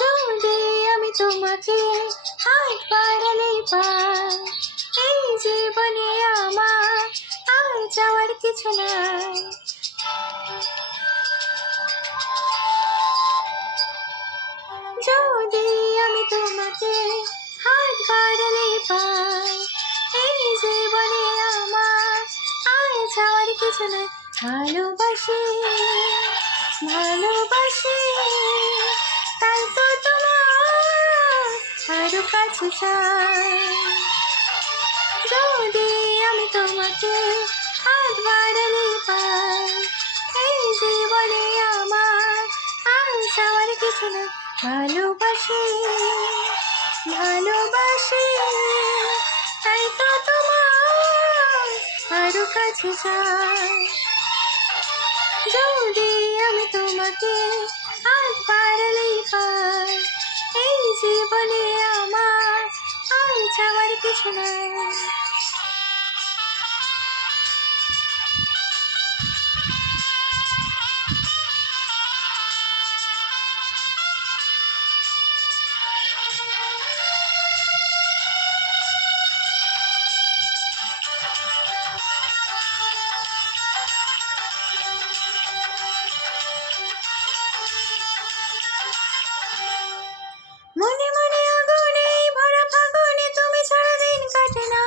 যদি আমি তোমাকে হাত বাড়ালেই পাই, এই জীবনে আমার আর যাওয়ার কিছু নাই। যদি আমি তোমাকে হাত বাড়ালেই পাই, এই জীবনে আমার আর যাওয়ার কিছু নাই। ভালোবাসি ভালোবাসি, তাই তো তোমার আরো কাছে চাই। যদি আমি তোমাকে হাত বাড়ালেই পাই, এই জীবনে আমার আর যাওয়ার কিছু নাই। ভালোবাসি ভালোবাসি, তাই তো তোমার আরো কাছে চাই। যদি আমি তোমাকে হাত বাড়ালেই পাই, এই জীবনে আমার আর যাওয়ার কিছু নাই। মনে মনে আগুনে ভরা ফাগুনে তুমি ছাড়া দিন কাটে না।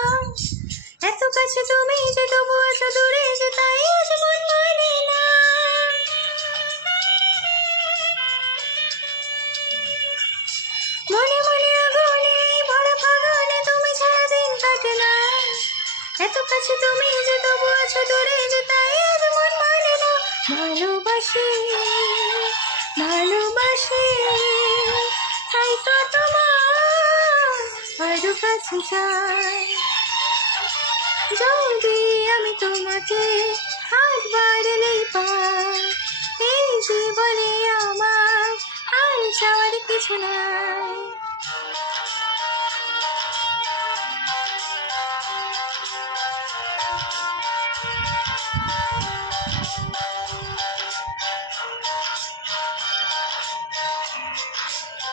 এত কাছে তুমি যে তবু আছো দূরে যে, তাই আজ মন মানে না। মনে মনে আগুনে ভরা ফাগুনে তুমি ছাড়া দিন কাটে না। এত কাছে তুমি যে তবু আছো দূরে যে, তাই আজ মন মানে না। ভালোবাসি ভালোবাসি, তাই তো তোমার আরো কাছে চাই। যদি আমি তোমাকে হাত বাড়ালেই পাই, এই জীবনে আমার আর যাওয়ার কিছু নাই।